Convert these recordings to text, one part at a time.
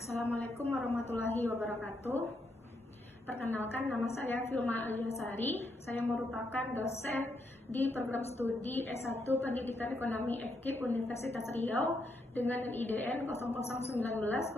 Assalamualaikum warahmatullahi wabarakatuh. Perkenalkan, nama saya Filma Aliasari. Saya merupakan dosen di program studi S1 Pendidikan Ekonomi FKIP Universitas Riau dengan IDN 0019029401.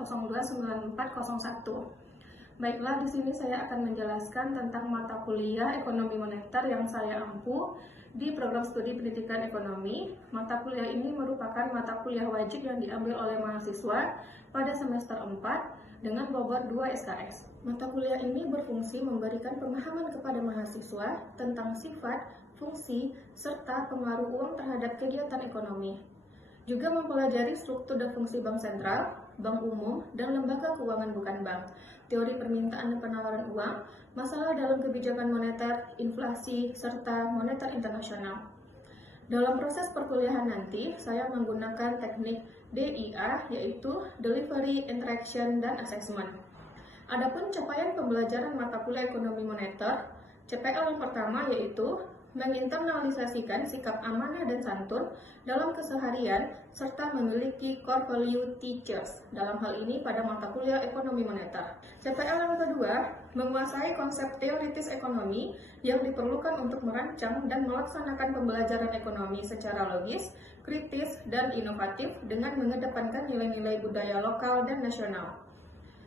Baiklah, di sini saya akan menjelaskan tentang mata kuliah Ekonomi Moneter yang saya ampu di program studi Pendidikan Ekonomi. Mata kuliah ini merupakan mata kuliah wajib yang diambil oleh mahasiswa pada semester 4 dengan bobot 2 SKS. Mata kuliah ini berfungsi memberikan pemahaman kepada mahasiswa tentang sifat, fungsi, serta pengaruh uang terhadap kegiatan ekonomi. Juga mempelajari struktur dan fungsi bank sentral, bank umum, dan lembaga keuangan bukan bank, teori permintaan dan penawaran uang, masalah dalam kebijakan moneter, inflasi, serta moneter internasional. Dalam proses perkuliahan nanti, saya menggunakan teknik DIA, yaitu Delivery, Interaction, dan Assessment. Adapun capaian pembelajaran mata kuliah ekonomi moneter, CPL yang pertama yaitu menginternalisasikan sikap amanah dan santun dalam keseharian serta memiliki core value teachers, dalam hal ini pada mata kuliah ekonomi moneter. CPL yang kedua, menguasai konsep teoritis ekonomi yang diperlukan untuk merancang dan melaksanakan pembelajaran ekonomi secara logis, kritis, dan inovatif dengan mengedepankan nilai-nilai budaya lokal dan nasional.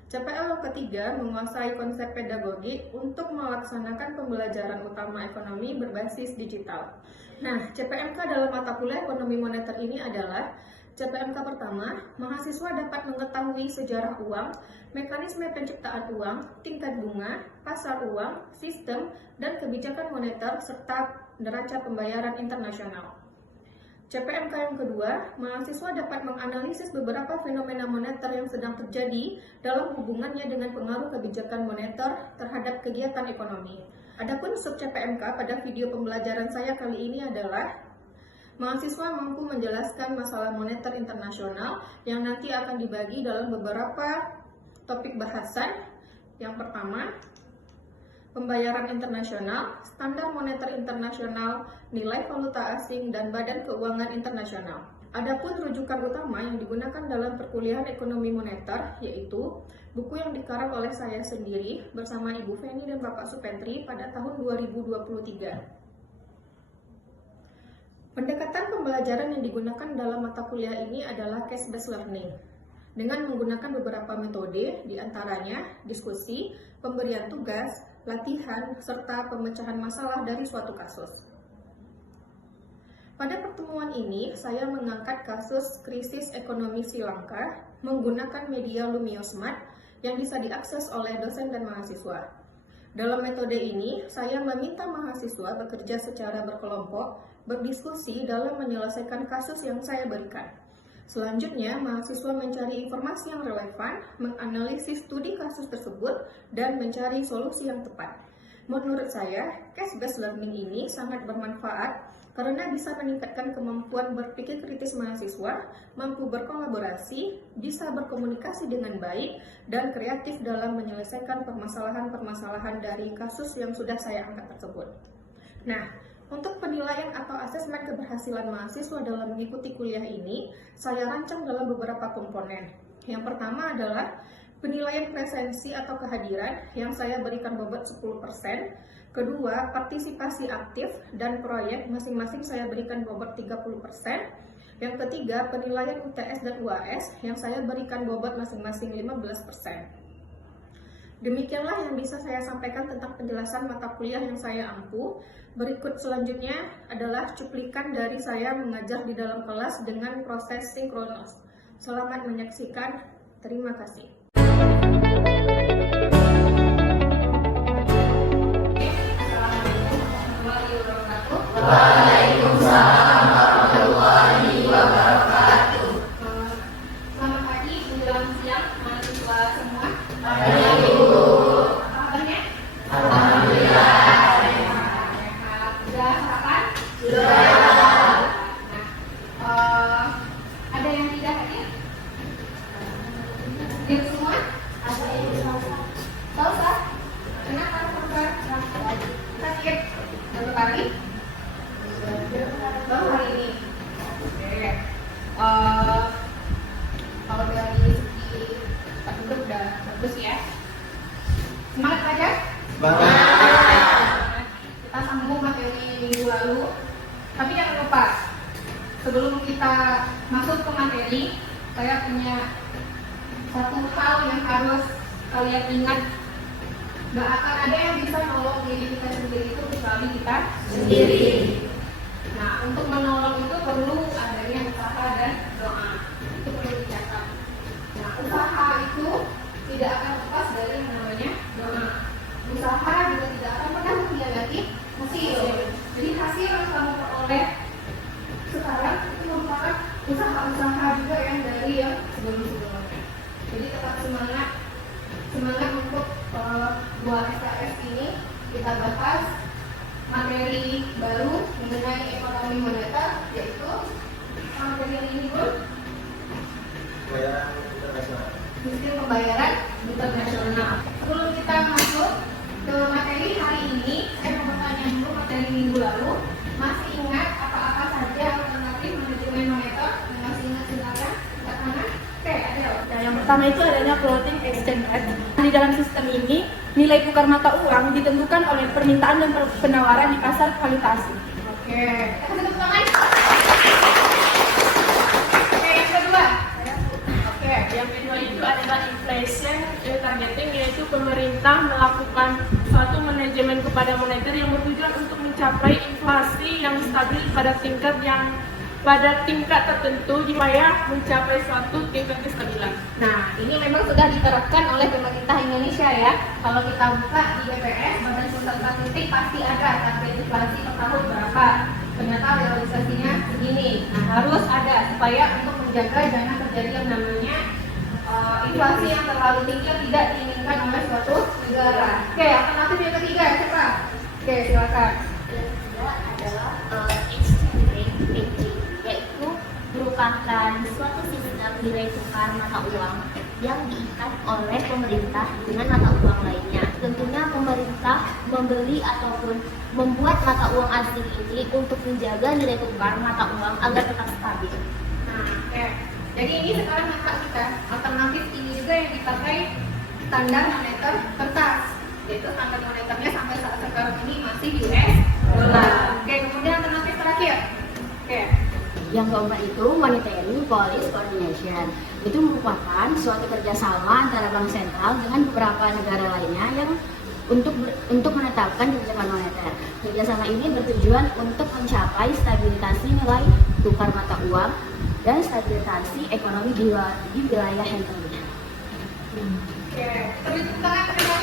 CPL yang ketiga, menguasai konsep pedagogi untuk melaksanakan pembelajaran utama ekonomi berbasis digital. Nah, CPMK dalam mata kuliah ekonomi moneter ini adalah CPMK pertama, mahasiswa dapat mengetahui sejarah uang, mekanisme penciptaan uang, tingkat bunga, pasar uang, sistem, dan kebijakan moneter, serta neraca pembayaran internasional. CPMK yang kedua, mahasiswa dapat menganalisis beberapa fenomena moneter yang sedang terjadi dalam hubungannya dengan pengaruh kebijakan moneter terhadap kegiatan ekonomi. Adapun sub CPMK pada video pembelajaran saya kali ini adalah mahasiswa mampu menjelaskan masalah moneter internasional yang nanti akan dibagi dalam beberapa topik bahasan. Yang pertama, pembayaran internasional, standar moneter internasional, nilai valuta asing, dan badan keuangan internasional. Adapun rujukan utama yang digunakan dalam perkuliahan ekonomi moneter yaitu buku yang dikarang oleh saya sendiri bersama Ibu Feni dan Bapak Supentri pada tahun 2023. Pendekatan pembelajaran yang digunakan dalam mata kuliah ini adalah case-based learning dengan menggunakan beberapa metode, diantaranya diskusi, pemberian tugas, latihan, serta pemecahan masalah dari suatu kasus. Pada pertemuan ini, saya mengangkat kasus krisis ekonomi Sri Lanka menggunakan media Lumio Smart yang bisa diakses oleh dosen dan mahasiswa. Dalam metode ini, saya meminta mahasiswa bekerja secara berkelompok, berdiskusi dalam menyelesaikan kasus yang saya berikan. Selanjutnya, mahasiswa mencari informasi yang relevan, menganalisis studi kasus tersebut, dan mencari solusi yang tepat. Menurut saya, case-based learning ini sangat bermanfaat karena bisa meningkatkan kemampuan berpikir kritis mahasiswa, mampu berkolaborasi, bisa berkomunikasi dengan baik, dan kreatif dalam menyelesaikan permasalahan-permasalahan dari kasus yang sudah saya angkat tersebut. Nah, untuk penilaian atau asesmen keberhasilan mahasiswa dalam mengikuti kuliah ini, saya rancang dalam beberapa komponen. Yang pertama adalah penilaian presensi atau kehadiran yang saya berikan bobot 10%. Kedua, partisipasi aktif dan proyek masing-masing saya berikan bobot 30%. Yang ketiga, penilaian UTS dan UAS yang saya berikan bobot masing-masing 15%. Demikianlah yang bisa saya sampaikan tentang penjelasan mata kuliah yang saya ampu. Berikut selanjutnya adalah cuplikan dari saya mengajar di dalam kelas dengan proses sinkronos. Selamat menyaksikan. Terima kasih. Waalaikumsalam warahmatullahi wabarakatuh. Selamat pagi, menjelang siang, mahasiswa semua. Kabarnya? Alhamdulillah. Sudah sarapan? Sudah. Ada yang tidak hadir? Hadir semua? Salsa? Kenapa salsa? Sakit? Baru hari? Baru hari ini? Oke. Kalau dari segi saya punya satu hal yang harus kalian ingat. Gak akan ada yang bisa nolong diri kita sendiri itu kecuali kita sendiri. Nah, untuk menolong itu perlu adanya usaha dan doa. Itu perlu dicatat. Nah, usaha itu tidak akan lepas dari yang namanya doa. Usaha juga tidak akan pernah mengkhianati hasil. Jadi hasil yang kamu peroleh sekarang itu merupakan usaha-usaha juga yang dari yang sebelum-sebelumnya. Jadi tetap semangat untuk buat SKS ini. Kita bahas materi baru mengenai ekonomi moneter, yaitu materi ini pun sistem pembayaran internasional. Sebelum kita masuk ke materi hari ini, saya mau bertanya dulu materi minggu lalu. Masih ingat apa-apa saja alternatif manajemen moneter? Yang masih ingat silakan lihat mana? Oke, ayo. Nah, yang pertama itu adanya floating exchange rate. Di dalam sistem ini, nilai tukar mata uang ditentukan oleh permintaan dan penawaran di pasar valuasi. Oke, kita kasih tepuk tangan. Oke, yang kedua. Oke, yang kedua itu adalah inflation targeting, yaitu pemerintah melakukan suatu manajemen kepada moneter yang bertujuan untuk mencapai inflasi yang stabil pada tingkat tertentu supaya mencapai suatu tingkat kestabilan. Nah, ini memang sudah diterapkan oleh pemerintah Indonesia ya. Kalau kita buka di BPS, Badan Pusat Statistik, pasti ada target inflasi per tahun berapa. Ternyata realisasinya segini. Nah, harus ada supaya untuk menjaga jangan terjadi yang namanya inflasi yang terlalu tinggi yang tidak diinginkan oleh suatu negara. Oke, alternatif yang ketiga siapa? Oke, silakan. Yang kedua adalah exchange rate hedging, yaitu merupakan suatu sistem nilai tukar mata uang yang diikat oleh pemerintah dengan mata uang lainnya. Tentunya pemerintah membeli ataupun membuat mata uang asing ini untuk menjaga nilai tukar mata uang agar tetap stabil. Nah, oke. Jadi ini sekarang mata kita. Alternatif ini juga yang dipakai standar moneter kertas. Yaitu standar moneternya sampai saat sekarang ini masih US dollar. Oke, kemudian alternatif terakhir. Oke. Yang keempat itu monetary policy coordination. Itu merupakan suatu kerjasama antara bank sentral dengan beberapa negara lainnya yang untuk menetapkan kebijakan moneter. Kerjasama ini bertujuan untuk mencapai stabilitasi nilai tukar mata uang dan stabilitasi ekonomi di wilayah yang tentunya. Oke, terhitung tangan terima.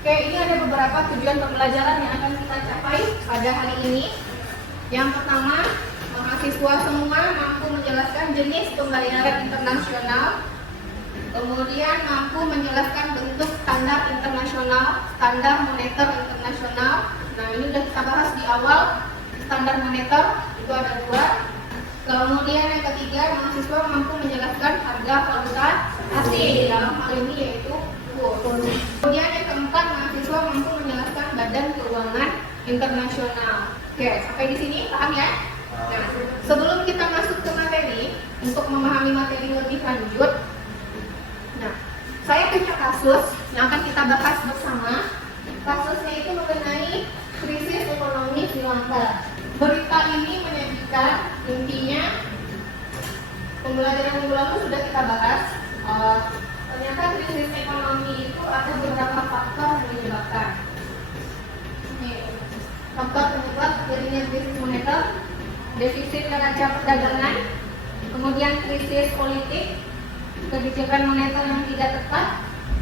Oke, ini ada beberapa tujuan pembelajaran yang akan kita capai pada hari ini. Yang pertama, mahasiswa semua mampu menjelaskan jenis pembayaran internasional, kemudian mampu menjelaskan bentuk standar internasional, standar moneter internasional. Nah, ini sudah kita bahas di awal. Standar moneter itu ada dua. Kemudian yang ketiga, mahasiswa mampu menjelaskan harga valuta asing, dalam hal ini yaitu kurs. Kemudian yang keempat, mahasiswa mampu menjelaskan badan keuangan internasional. Oke, sampai di sini paham ya? Nah, sebelum kita masuk ke materi, untuk memahami materi lebih lanjut, nah, saya punya kasus yang akan kita bahas bersama. Kasusnya itu mengenai krisis ekonomi Sri Lanka. Berita ini menyajikan intinya pembelajaran minggu lalu sudah kita bahas. Ternyata krisis ekonomi itu ada beberapa faktor yang menyebabkan. Faktor penyebab terjadinya krisis moneter, defisit neraca perdagangan, kemudian krisis politik, kebijakan moneter yang tidak tepat,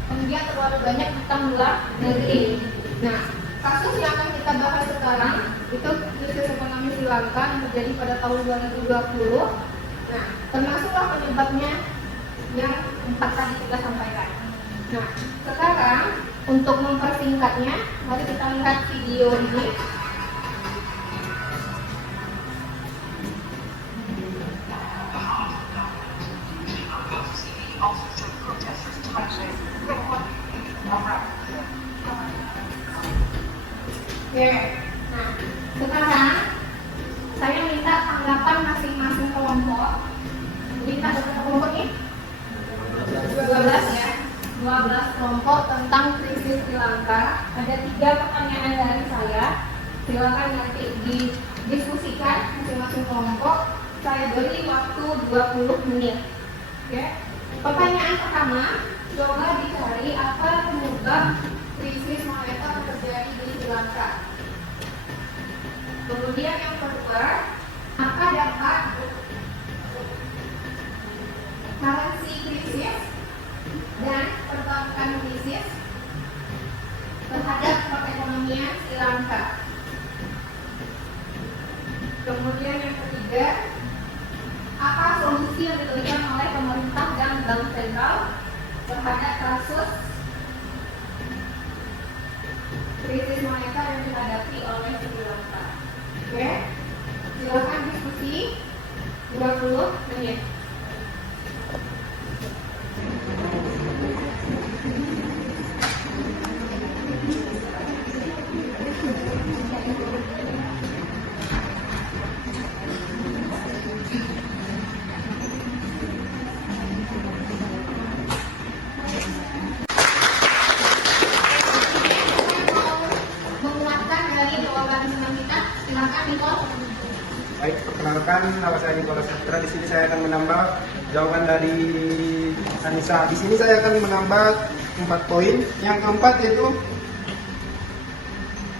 kemudian terlalu banyak utang luar negeri. Nah, kasus yang akan kita bahas sekarang itu krisis ekonomi Sri Lanka yang terjadi pada tahun 2020. Nah, termasuklah penyebabnya yang 4 tadi kita sampaikan. Nah, sekarang untuk mempersingkatnya, mari kita lihat video ini. Oke, nah sekarang saya minta tanggapan masing-masing kelompok. Jadi kita ada berapa kelompok nih? 12 ya, 12 kelompok tentang krisis Sri Lanka. Ada 3 pertanyaan dari saya. Silakan nanti diskusikan masing-masing kelompok. Saya beri waktu 20 menit. Oke. Pertanyaan pertama, coba dicari apa penyebab krisis moneter terjadi di Sri Lanka. Kemudian yang kedua, apa dampak currency krisis dan perbankan krisis terhadap perekonomian Sri Lanka. Kemudian yang ketiga, apa solusi yang diberikan oleh pemerintah dan bank sentral terhadap kasus krisis moneter yang dihadapi oleh Sri Lanka. Oke, silakan diskusi 20 menit. Baik, perkenalkan nama saya Nicholas Putra. Di sini saya akan menambah jawaban dari Anissa. Di sini saya akan menambah 4 poin. Yang keempat yaitu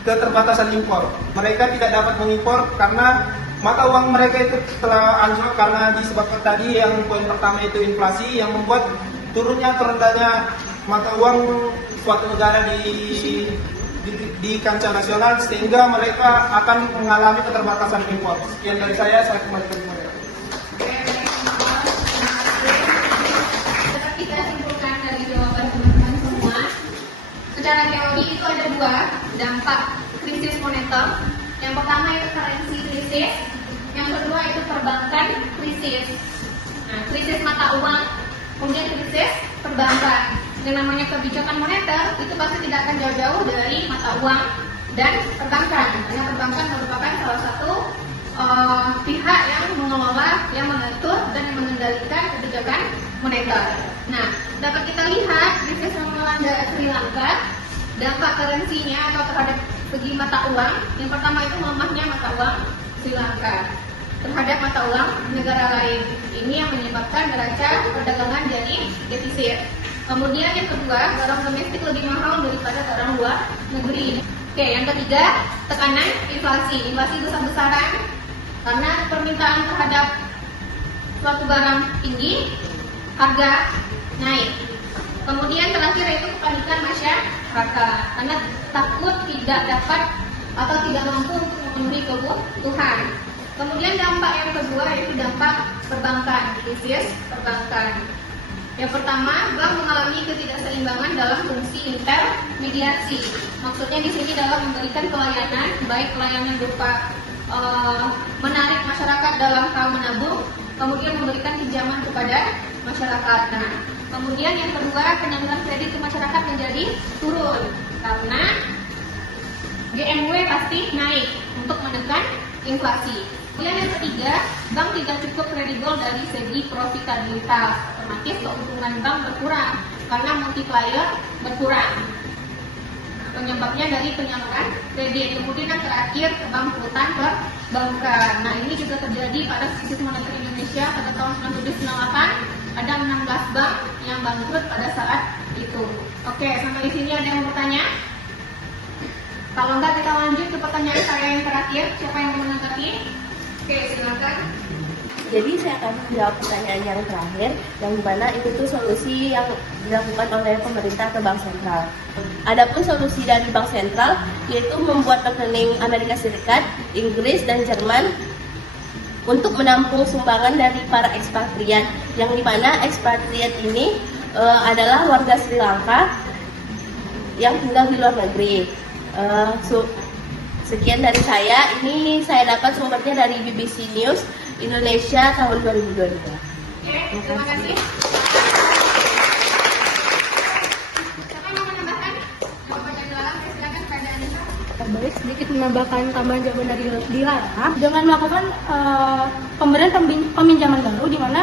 keterbatasan impor. Mereka tidak dapat mengimpor karena mata uang mereka itu telah anjlok karena disebabkan tadi yang poin pertama itu inflasi yang membuat turunnya rendahnya mata uang suatu negara di kancah nasional sehingga mereka akan mengalami keterbatasan impor. Sekian dari saya kembali ke moderator. Dapat kita simpulkan dari jawaban teman-teman semua. Secara teori itu ada 2 dampak krisis moneter. Yang pertama itu currency krisis, yang kedua itu perbankan krisis. Nah, krisis mata uang, kemudian krisis perbankan. Yang namanya kebijakan moneter itu pasti tidak akan jauh-jauh dari mata uang dan perbankan, karena perbankan merupakan salah satu pihak yang mengelola, yang mengatur dan yang mengendalikan kebijakan moneter. Nah, dapat kita lihat krisis yang melanda Sri Lanka, dampak currency-nya atau terhadap segi mata uang. Yang pertama itu melemahnya mata uang Sri Lanka terhadap mata uang negara lain. Ini yang menyebabkan neraca perdagangan jadi defisit. Kemudian yang kedua, barang domestik lebih mahal daripada barang luar negeri. Oke, yang ketiga, tekanan inflasi. Inflasi besar-besaran karena permintaan terhadap suatu barang tinggi, harga naik. Kemudian terakhir itu kepanikan masyarakat karena takut tidak dapat atau tidak mampu untuk memenuhi kebutuhan. Kemudian dampak yang kedua yaitu dampak perbankan, krisis perbankan. Yang pertama, bank mengalami ketidakseimbangan dalam fungsi intermediasi. Maksudnya di sini dalam memberikan pelayanan, baik pelayanan berupa menarik masyarakat dalam hal menabung, kemudian memberikan pinjaman kepada masyarakat. Nah, kemudian yang kedua, penyaluran kredit ke masyarakat menjadi turun karena GMW pasti naik untuk menekan inflasi. Kemudian yang ketiga, bank tidak cukup kredibel dari segi profitabilitas, otomatis keuntungan bank berkurang karena multiplier berkurang. Penyebabnya dari penyaluran kredit. Kemudian yang terakhir, kebangkrutan perbankan. Nah, ini juga terjadi pada krisis moneter Indonesia pada tahun 1998. Ada 16 bank yang bangkrut pada saat itu. Oke, sampai di sini ada yang bertanya? Kalau enggak, kita lanjut ke pertanyaan saya yang terakhir. Siapa yang mau menanggapi? Oke, silakan. Jadi saya akan menjawab pertanyaan yang terakhir, yang dimana itu tuh solusi yang dilakukan oleh pemerintah ke bank sentral. Adapun solusi dari bank sentral yaitu membuat rekening Amerika Serikat, Inggris, dan Jerman untuk menampung sumbangan dari para ekspatriat, yang dimana ekspatriat ini adalah warga Sri Lanka yang tinggal di luar negeri. Sekian dari saya. Ini saya dapat sumbernya dari BBC News Indonesia tahun 2022. Oke, terima kasih. Siapa yang mau menambahkan jawaban yang dalam? Silakan kepada Anissa. Baik, sedikit menambahkan tambahan jawaban dari Dilara dengan melakukan pemberian peminjaman baru, di mana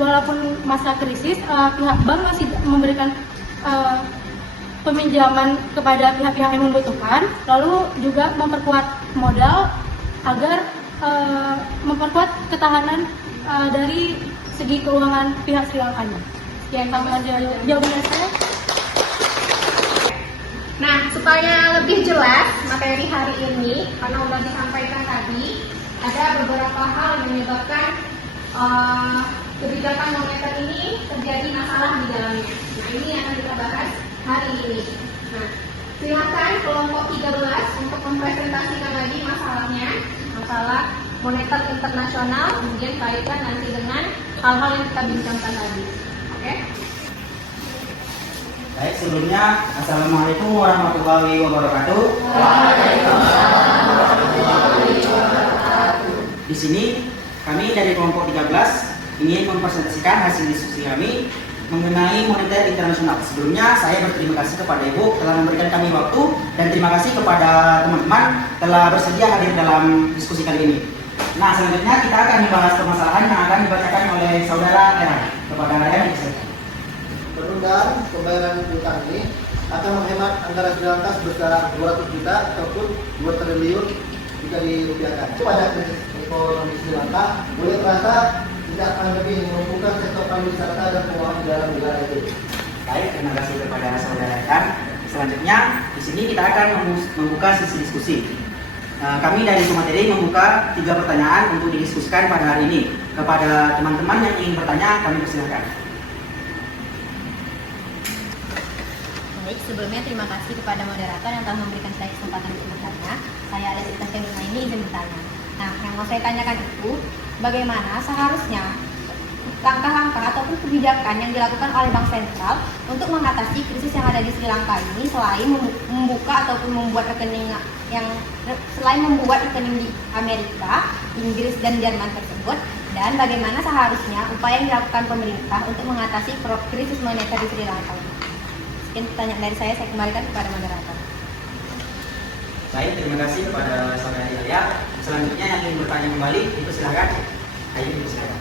walaupun masa krisis pihak bank masih memberikan peminjaman kepada pihak-pihak yang membutuhkan, lalu juga memperkuat modal agar memperkuat ketahanan dari segi keuangan pihak Sri Lankanya. Sekian tambahan jawaban saya. Nah, supaya lebih jelas materi hari ini, karena sudah disampaikan tadi, ada beberapa hal yang menyebabkan kebijakan moneter ini terjadi masalah di dalamnya. Nah, ini yang akan kita bahas hari ini. Nah, silakan kelompok 13 untuk mempresentasikan lagi masalahnya, masalah moneter internasional, kemudian kaitkan nanti dengan hal-hal yang kita bincangkan tadi. Oke? Baik, sebelumnya Assalamualaikum warahmatullahi wabarakatuh. Di sini kami dari kelompok 13 ingin mempresentasikan hasil diskusi kami mengenai moneter internasional. Sebelumnya saya berterima kasih kepada Ibu telah memberikan kami waktu, dan terima kasih kepada teman-teman telah bersedia hadir dalam diskusi kali ini. Nah, selanjutnya kita akan membahas permasalahan yang akan dibacakan oleh saudara Rehan. Kepada Rehan dipersilakan. Penundaan pembayaran utang ini akan menghemat anggaran Sri Lanka sebesar 200 juta ataupun 2 triliun jika dirupiahkan. Pada krisis ekonomi Sri Lanka boleh terasa tidak akan lebih mengumpulkan sektor pariwisata dan keuangan di dalam negara itu. Baik, terima kasih kepada saudara Rehan. Selanjutnya di sini kita akan membuka sesi diskusi. Kami dari Sumateri membuka 3 pertanyaan untuk didiskusikan pada hari ini. Kepada teman-teman yang ingin bertanya, kami persilakan. Baik, sebelumnya terima kasih kepada moderator yang telah memberikan saya kesempatan untuk bertanya. Saya Alesita Femina ini izin bertanya. Nah, yang mau saya tanyakan itu, bagaimana seharusnya langkah-langkah ataupun kebijakan yang dilakukan oleh Bank Sentral untuk mengatasi krisis yang ada di Sri Lanka ini, selain membuka ataupun membuat rekening di Amerika, Inggris dan Jerman tersebut, dan bagaimana seharusnya upaya yang dilakukan pemerintah untuk mengatasi krisis moneter di Sri Lanka ini. Sekian pertanyaan dari saya kembalikan kepada moderator. Baik, terima kasih kepada saudari Alia. Selanjutnya yang ingin bertanya kembali, silakan. Ayo, silakan.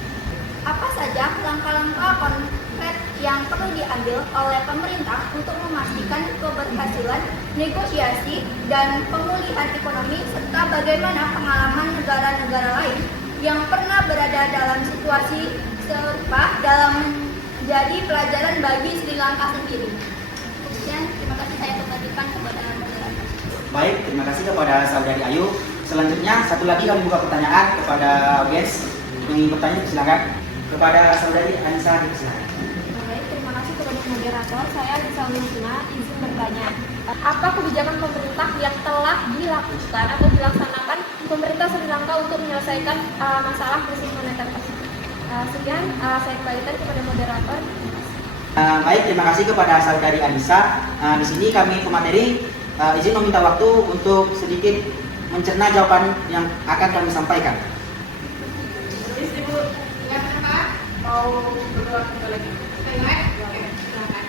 Apa saja langkah-langkah konkret yang perlu diambil oleh pemerintah untuk memastikan keberhasilan negosiasi dan pemulihan ekonomi, serta bagaimana pengalaman negara-negara lain yang pernah berada dalam situasi serupa dalam menjadi pelajaran bagi Sri Lanka sendiri? Kemudian, terima kasih saya kembalikan kepada moderator. Baik, terima kasih kepada saudari Ayu. Selanjutnya, satu lagi kami buka pertanyaan kepada audiens. Yang ingin bertanya, silakan. Kepada saudari Anissa, silakan. Baik, terima kasih kepada moderator. Saya Anissa Winsuna, izin bertanya. Apa kebijakan pemerintah yang telah dilakukan atau dilaksanakan pemerintah Sri Lanka untuk menyelesaikan masalah krisis moneter tersebut? Sekian, saya kembalikan kepada moderator. Baik, terima kasih kepada saudari Anissa. Di sini kami pemateri izin meminta waktu untuk sedikit mencerna jawaban yang akan kami sampaikan. Ibu, ya kenapa? Mau berdua lagi? Oke, silakan.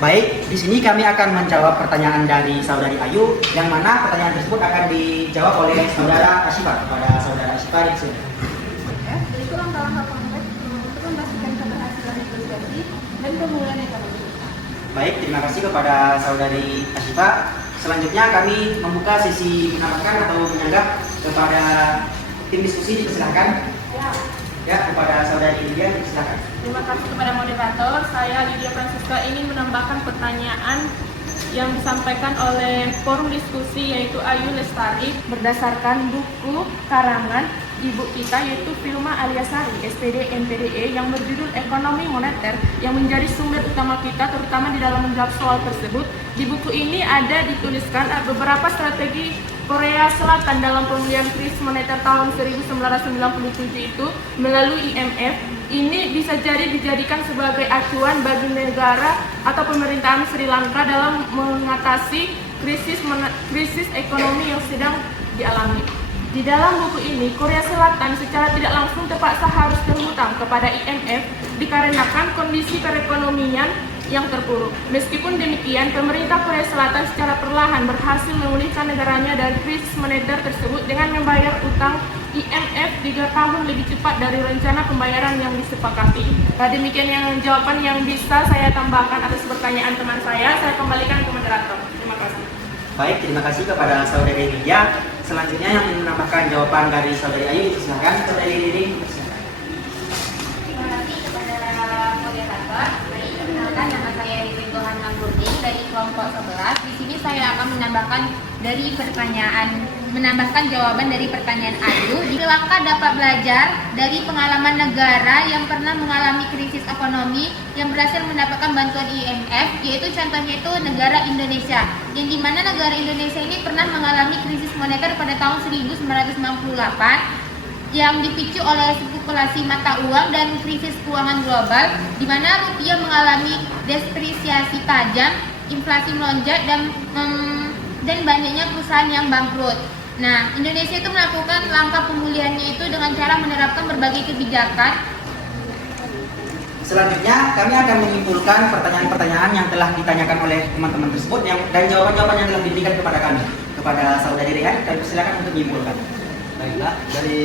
Baik, di sini kami akan menjawab pertanyaan dari saudari Ayu, yang mana pertanyaan tersebut akan dijawab oleh saudara Asyifa. Kepada saudara Asyifa, Itu langkah-langkah konkret untuk memastikan keberhasilan negosiasi dan pemulihan ekonomi. Baik, terima kasih kepada saudari Asyifa. Selanjutnya kami membuka sesi menambahkan atau menyanggah kepada tim diskusi, dipersilakan. Ya, kepada saudari Lydia, dipersilakan. Terima kasih kepada moderator. Saya Lydia Francisca ingin menambahkan pertanyaan yang disampaikan oleh forum diskusi, yaitu Ayu Lestari, berdasarkan buku karangan ibu kita, yaitu Vilma Aliasari, SPD MPDE, yang berjudul Ekonomi Moneter, yang menjadi sumber utama kita terutama di dalam menjawab soal tersebut. Di buku ini ada dituliskan beberapa strategi Korea Selatan dalam pemulihan krisis moneter tahun 1997 itu melalui IMF. Ini bisa dijadikan sebagai acuan bagi negara atau pemerintahan Sri Lanka dalam mengatasi krisis ekonomi yang sedang dialami. Di dalam buku ini, Korea Selatan secara tidak langsung terpaksa harus berhutang kepada IMF dikarenakan kondisi perekonomian yang terpuruk. Meskipun demikian, pemerintah Korea Selatan secara perlahan berhasil memulihkan negaranya dari krisis moneter tersebut dengan membayar utang IMF IMF 3 tahun lebih cepat dari rencana pembayaran yang disepakati. Demikian yang jawaban yang bisa saya tambahkan atas pertanyaan teman saya kembalikan ke moderator. Terima kasih. Baik, terima kasih kepada Saudari Lydia. Selanjutnya yang ingin menambahkan jawaban dari Saudari Ayu, silakan Saudari Lili. Terima kasih kepada moderator. Baik, perkenalkan nama saya Rizky Johanna Nurdin dari kelompok 11. Di sini saya akan menambahkan jawaban dari pertanyaan Ayu. Sri Lanka dapat belajar dari pengalaman negara yang pernah mengalami krisis ekonomi yang berhasil mendapatkan bantuan IMF, yaitu contohnya itu negara Indonesia, yang dimana negara Indonesia ini pernah mengalami krisis moneter pada tahun 1998 yang dipicu oleh spekulasi mata uang dan krisis keuangan global, di mana rupiah mengalami depresiasi tajam, inflasi melonjak, dan banyaknya perusahaan yang bangkrut. Nah, Indonesia itu melakukan langkah pemulihannya itu dengan cara menerapkan berbagai kebijakan. Selanjutnya, kami akan menyimpulkan pertanyaan-pertanyaan yang telah ditanyakan oleh teman-teman tersebut dan jawaban-jawaban yang telah diberikan kepada kami. Kepada Saudari Rehan, kami silakan untuk menyimpulkan. Baiklah, dari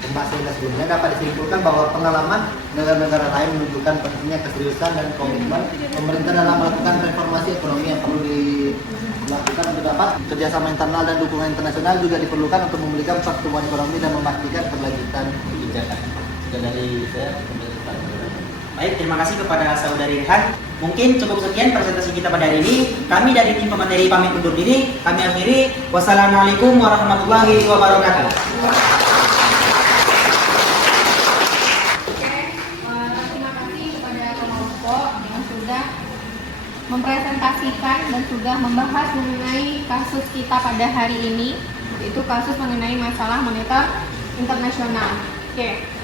pembahasan kita sebelumnya dapat disimpulkan bahwa pengalaman negara-negara lain menunjukkan pentingnya keseriusan dan komitmen pemerintah dalam melakukan reformasi ekonomi yang perlu dilakukan untuk dapat kerjasama internal dan dukungan internasional juga diperlukan untuk memulihkan pertumbuhan ekonomi dan memastikan keberlanjutan kebijakan. Dan dari saya, baik, terima kasih kepada Saudari Rehan. Mungkin cukup sekian presentasi kita pada hari ini. Kami dari tim pemateri pamit undur diri. Kami akhiri. Wassalamualaikum warahmatullahi wabarakatuh. Terima kasih kepada kelompok yang sudah mempresentasikan dan sudah membahas mengenai kasus kita pada hari ini, yaitu kasus mengenai masalah moneter internasional.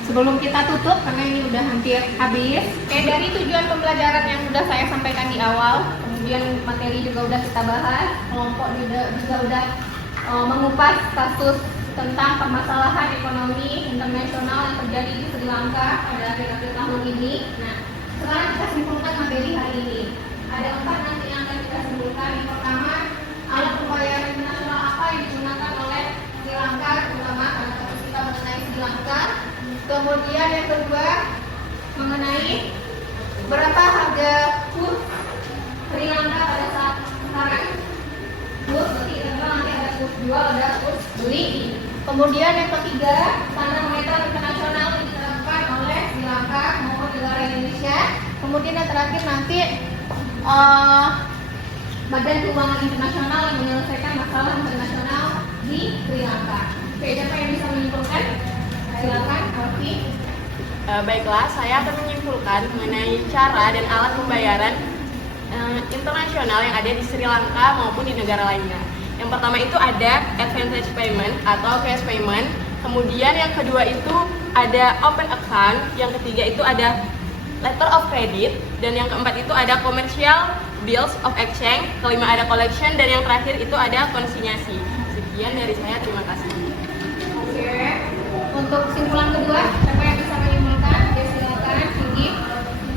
Sebelum kita tutup, karena ini udah hampir habis. Dari tujuan pembelajaran yang sudah saya sampaikan di awal, kemudian materi juga udah kita bahas, kelompok juga udah mengupas kasus tentang permasalahan ekonomi internasional yang terjadi di Sri Lanka pada akhir-akhir tahun ini. Nah, sekarang kita simpulkan materi hari ini. Ada 4 nanti yang akan kita simpulkan. Yang pertama, alat pembayaran internasional apa yang digunakan oleh Sri Lanka, terutama karena kasus kita mengenai Sri Lanka. Kemudian yang kedua, mengenai berapa harga kurs Sri Lanka pada saat sekarang. Kurs, berarti nanti ada kurs jual, ada kurs beli. Kemudian yang ketiga, standar moneter internasional yang diterapkan oleh Sri Lanka maupun negara Indonesia. Kemudian yang terakhir nanti Badan Keuangan Internasional yang menyelesaikan masalah internasional di Sri Lanka. Oke, siapa yang bisa menyimpulkan? Silakan, Alfi. Baiklah, saya akan menyimpulkan mengenai cara dan alat pembayaran internasional yang ada di Sri Lanka maupun di negara lainnya. Yang pertama itu ada advantage payment atau cash payment. Kemudian yang kedua itu ada open account. Yang ketiga itu ada letter of credit. Dan yang keempat itu ada commercial bills of exchange. Kelima ada collection. Dan yang terakhir itu ada konsinyasi. Sekian dari saya, terima kasih. Oke. Untuk kesimpulan kedua, siapa yang bisa menyimpulkan? Silakan, Cindy.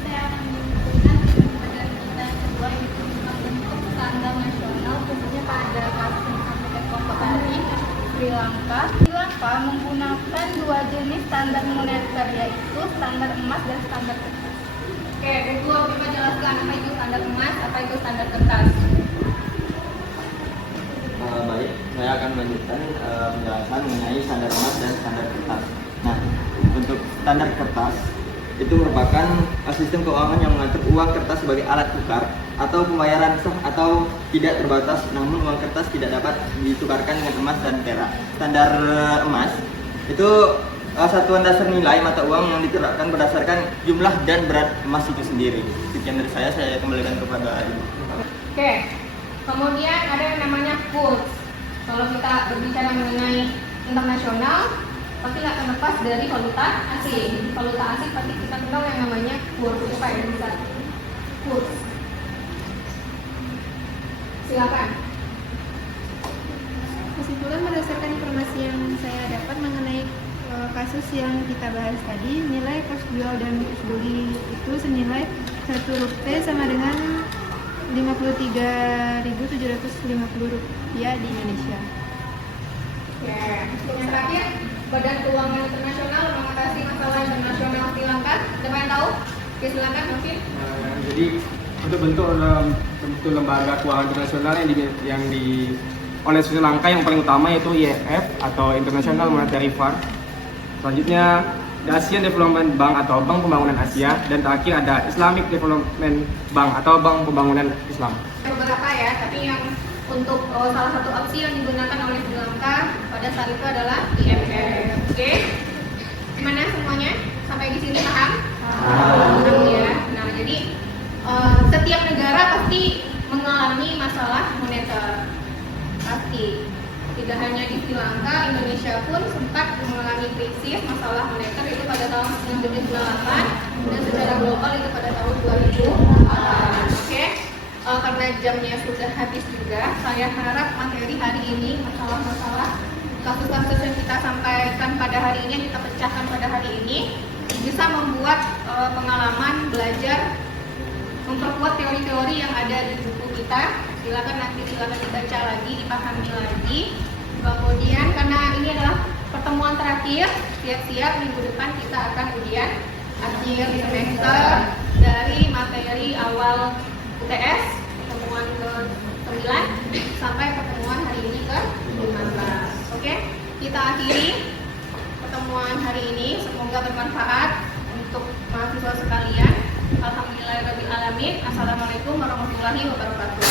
Saya akan menyimpulkan pembelajaran kita kedua yaitu membentuk standar nasional khususnya pada kasus yang disampaikan kelompok tadi, Sri Lanka. Sri Lanka menggunakan 2 jenis standar moneter, yaitu standar emas dan standar kertas. Oke, itu coba jelaskan apa itu standar emas, apa itu standar kertas. Baik, saya akan melanjutkan penjelasan mengenai standar emas dan standar kertas. Nah, untuk standar kertas itu merupakan sistem keuangan yang mengatur uang kertas sebagai alat tukar atau pembayaran sah atau tidak terbatas, namun uang kertas tidak dapat ditukarkan dengan emas dan perak. Standar emas itu satuan dasar nilai mata uang yang diterapkan berdasarkan jumlah dan berat emas itu sendiri. Sekian dari saya kembalikan kepada Ibu. Oke. Kemudian ada yang namanya kurs. Kalau kita berbicara mengenai internasional, pasti nggak akan lepas dari valuta asing. Valuta asing pasti kita kenal yang namanya kurs. Itu kayak bisa kurs. Silakan. Kesimpulan berdasarkan informasi yang saya dapat mengenai kasus yang kita bahas tadi, nilai kurs jual dan kurs beli itu senilai 1 rupiah sama dengan Rp53.750 di Indonesia. Oke. Yang terakhir, Badan Keuangan Oke, silakan Novin. Jadi untuk bentuk lembaga keuangan internasional yang di oleh Sri Lanka yang paling utama yaitu IMF atau International Monetary Fund. Selanjutnya The Asian Development Bank atau Bank Pembangunan Asia, dan terakhir ada Islamic Development Bank atau Bank Pembangunan Islam. Beberapa ya, tapi yang untuk salah satu opsi yang digunakan oleh Sri Lanka pada saat itu adalah IMF. Oke, gimana semuanya? Sampai di sini paham? Paham ya. Nah, jadi setiap negara pasti mengalami masalah moneter, pasti. Tidak hanya di Sri Lanka, Indonesia pun sempat mengalami krisis masalah moneter itu pada tahun 1998 dan secara global itu pada tahun 2000. Oke, karena jamnya sudah habis juga, saya harap materi hari ini, masalah-masalah kasus-kasus yang kita sampaikan pada hari ini, yang kita pecahkan pada hari ini, bisa membuat pengalaman belajar, memperkuat teori-teori yang ada di buku kita. Silakan dibaca lagi, dipahami lagi. Kemudian karena ini adalah pertemuan terakhir, siap-siap minggu depan kita akan ujian akhir semester dari materi awal UTS, pertemuan ke-9 sampai pertemuan hari ini ke-15. Oke, kita akhiri pertemuan hari ini. Semoga bermanfaat untuk mahasiswa sekalian. Alhamdulillahirabbil alamin. Assalamualaikum warahmatullahi wabarakatuh.